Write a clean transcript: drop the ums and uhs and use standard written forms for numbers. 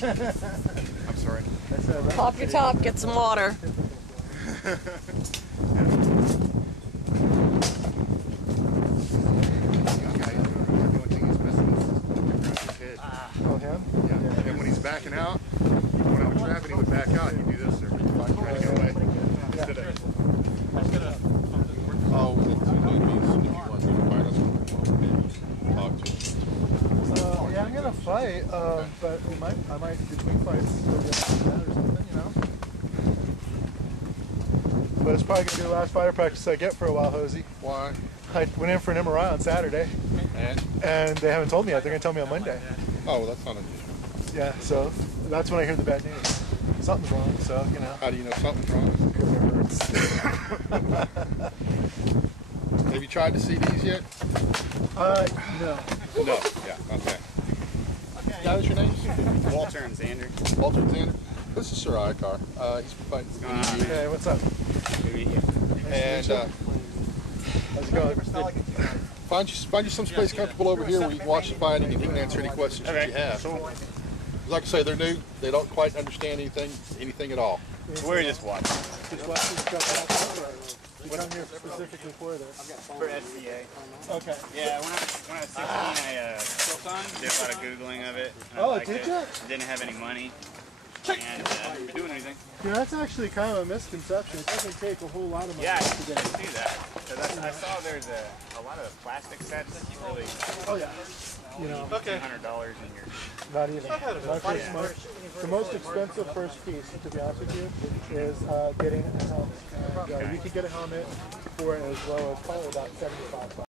I'm sorry. Pop your top, get some water. Oh, him? Yeah. And when he's backing out, when I was trapping, he would back out. You do this there. Trying to get away. Instead of. Oh, if you want to find us, talk to us. Yeah, I'm gonna fight, but I might between fights go get that or something, you know. But it's probably gonna be the last fighter practice I get for a while, Hosey. Why? I went in for an MRI on Saturday, and they haven't told me yet. They're gonna tell me on Monday. Oh, well, that's not unusual. Yeah, so that's when I hear the bad news. Something's wrong, so you know. How do you know something's wrong? Because it hurts. Have you tried the CDs yet? No. No. Yeah, not that. Guy, what's your name? Walter and Xander. Walter and Xander. This is Sir Icar. He's fighting for BDU. Hey, what's up? And How's it going? find you some place comfortable over here where you can watch the fighting and he can answer any questions that you have. Like I say, they're new. They don't quite understand anything at all. So we're just watching. Just watching stuff. You come here specifically for this? For SCA. Okay. Yeah, when I was 16, I did a lot of Googling of it. And I Oh, liked did it. you? Didn't have any money. And didn't doing anything. Yeah, that's actually kind of a misconception. It doesn't take a whole lot of money Yeah, I to didn't get it. do that. Because I saw there's a lot of plastic sets. Really, Oh yeah. You know, $200 in your. not even. The most expensive first piece, to be honest with you, is getting a helmet. And, you can get a helmet for as low as probably about $75.